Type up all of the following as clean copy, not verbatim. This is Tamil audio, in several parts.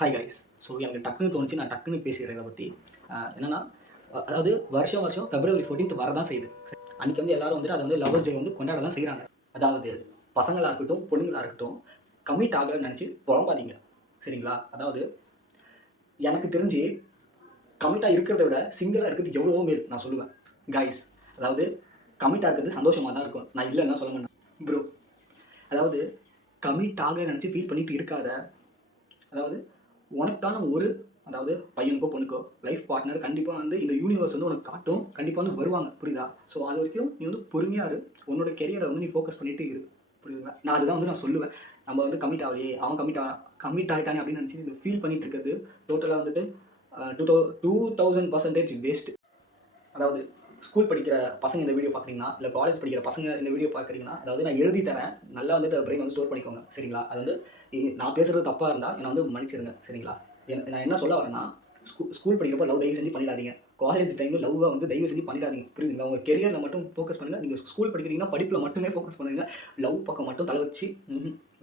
Hi guys. ஸோ எனக்கு டக்குன்னு தோணுச்சு, நான் டக்குன்னு பேசிடுறேன் இதை பற்றி. என்னன்னா, அதாவது வருஷம் வருஷம் February 14th வரதான் செய்யுது. அன்றைக்கி வந்து எல்லாரும் வந்துட்டு அதை வந்து லவ்வர்ஸ் டே வந்து கொண்டாட தான் செய்கிறாங்க. அதாவது பசங்களாக இருக்கட்டும், பொண்ணுங்களாக இருக்கட்டும், கமிட் ஆகலைன்னு நினச்சி புலம்பாதீங்க. சரிங்களா? அதாவது எனக்கு தெரிஞ்சு கமிட்டாக இருக்கிறத விட சிங்கிளாக இருக்கிறது எவ்வளவோ மேல் நான் சொல்லுவேன் கைஸ். அதாவது கமிட்டாக இருக்கிறது சந்தோஷமாக தான் இருக்கும், நான் இல்லைன்னா சொல்ல மாட்டேன் ப்ரோ. அதாவது கமிட் ஆக நினச்சி ஃபீல் பண்ணிட்டு இருக்காத. அதாவது உனக்கான ஒரு அதாவது பையனுக்கோ பொண்ணுக்கோ லைஃப் பார்ட்னர் கண்டிப்பாக வந்து இந்த யூனிவர்ஸ் வந்து உனக்கு காட்டும், கண்டிப்பாக வந்து வருவாங்க, புரியுதா? ஸோ அது வரைக்கும் நீ வந்து பொறுமையாக இரு, உன்னோட கெரியரை வந்து நீ ஃபோக்கஸ் பண்ணிட்டு இரு, புரியுதுங்களா? நான் அதுதான் வந்து நான் சொல்லுவேன். நம்ம வந்து கமிட் ஆகலையே, அவன் கமிட் ஆகிட்டானே அப்படின்னு நினச்சி இந்த ஃபீல் பண்ணிட்டு இருக்கிறது டோட்டலாக வந்துட்டு 2000% வேஸ்ட். அதாவது ஸ்கூல் படிக்கிற பசங்க இந்த வீடியோ பார்க்குறீங்கன்னா, இல்லை காலேஜ் படிக்கிற பசங்க இந்த வீடியோ பார்க்குறீங்கன்னா, அதாவது நான் எழுதி தரேன், நல்லா வந்துட்டு பிரெயின் வந்து ஸ்டோர் பண்ணிக்கோங்க, சரிங்களா? அது வந்து நான் பேசுகிறது தப்பாக இருந்தால் என்னை வந்து மன்னிச்சிருங்க, சரிங்களா? நான் என்ன சொல்ல வரேன்னா, ஸ்கூல் படிக்கிறப்போ லவ் தயவு செஞ்சு பண்ணிடாதீங்க. காலேஜ் டைமில் லவ்வை வந்து தயவு செஞ்சு பண்ணிடாதீங்க, புரியுதுங்களா? உங்கள் கெரியரில் மட்டும் ஃபோக்கஸ் பண்ணுங்கள். நீங்கள் ஸ்கூல் படிக்கிறீங்கன்னா படிப்பில் மட்டுமே ஃபோக்கஸ் பண்ணுங்கள். லவ் பக்கம் மட்டும் தலை வச்சு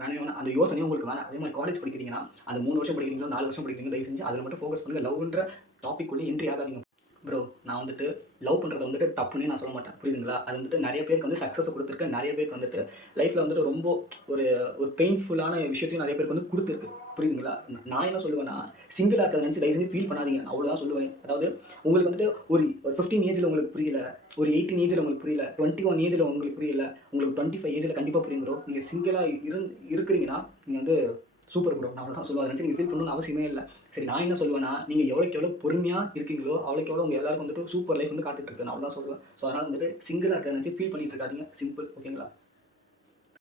வேணாம், அந்த யோசனையும் உங்களுக்கு வேணாம். அதே மாதிரி காலேஜ் படிக்கிறீங்கன்னா, அந்த 3 வருஷம் படிக்கிறீங்களோ 4 வருஷம் படிக்கிறீங்களோ தயவு செஞ்சு அதில் மட்டும் ஃபோக்கஸ் பண்ணுங்கள். லவ்ன்ற டாபிக்குள்ளே என்ட்ரி ஆகாதீங்க ப்ரோ. நான் வந்துட்டு லவ் பண்ணுறத வந்துட்டு தப்புன்னே நான் சொல்ல மாட்டேன், புரியுதுங்களா? அது வந்துட்டு நிறைய பேருக்கு வந்து சக்ஸஸை கொடுத்துருக்கு, நிறைய பேருக்கு வந்துட்டு லைஃப்பில் வந்துட்டு ரொம்ப ஒரு ஒரு பெயின்ஃபுல்லான விஷயத்தையும் நிறைய பேருக்கு வந்து கொடுத்துருக்கு, புரியுதுங்களா? நான் என்ன சொல்லுவேன்னா, சிங்கிளாக இருக்கிறத நினச்சி தயவு செஞ்சு ஃபீல் பண்ணாதீங்க, அவ்வளோதான் சொல்லுவேன். அதாவது உங்களுக்கு வந்துட்டு ஒரு 15 ஏஜில் உங்களுக்கு புரியல, ஒரு 18 ஏஜில் உங்களுக்கு புரியல, 21 ஏஜில் உங்களுக்கு புரியல, உங்களுக்கு 25 ஏஜில் கண்டிப்பாக புரியும் ப்ரோ. நீங்கள் சிங்கிளாக இருக்கிறீங்கன்னா நீங்கள் வந்து சூப்பர் ப்ரோ. நான் அவ்வளோ தான் சொல்லுவேன். அதை நினச்சி நீங்கள் ஃபீல் பண்ணணும்னு அவசியமே இல்லை. சரி, நான் என்ன சொல்லுவேன்னா, நீங்கள் எவ்வளோக்கு எவ்வளோ பொறுமையாக இருக்கீங்களோ அவ்வளோக்கு எவ்வளோ உங்கள் எல்லாருக்கும் வந்துட்டு சூப்பர் லைஃப் வந்து காத்துட்ருக்கு, நான் அவ்வளோ தான் சொல்லுவேன். ஸோ அதனால் வந்துட்டு சிங்கிளாக இருக்கிறத நினச்சி ஃபீல் பண்ணிட்டு இருக்காதீங்க, சிம்பிள். ஓகேங்களா?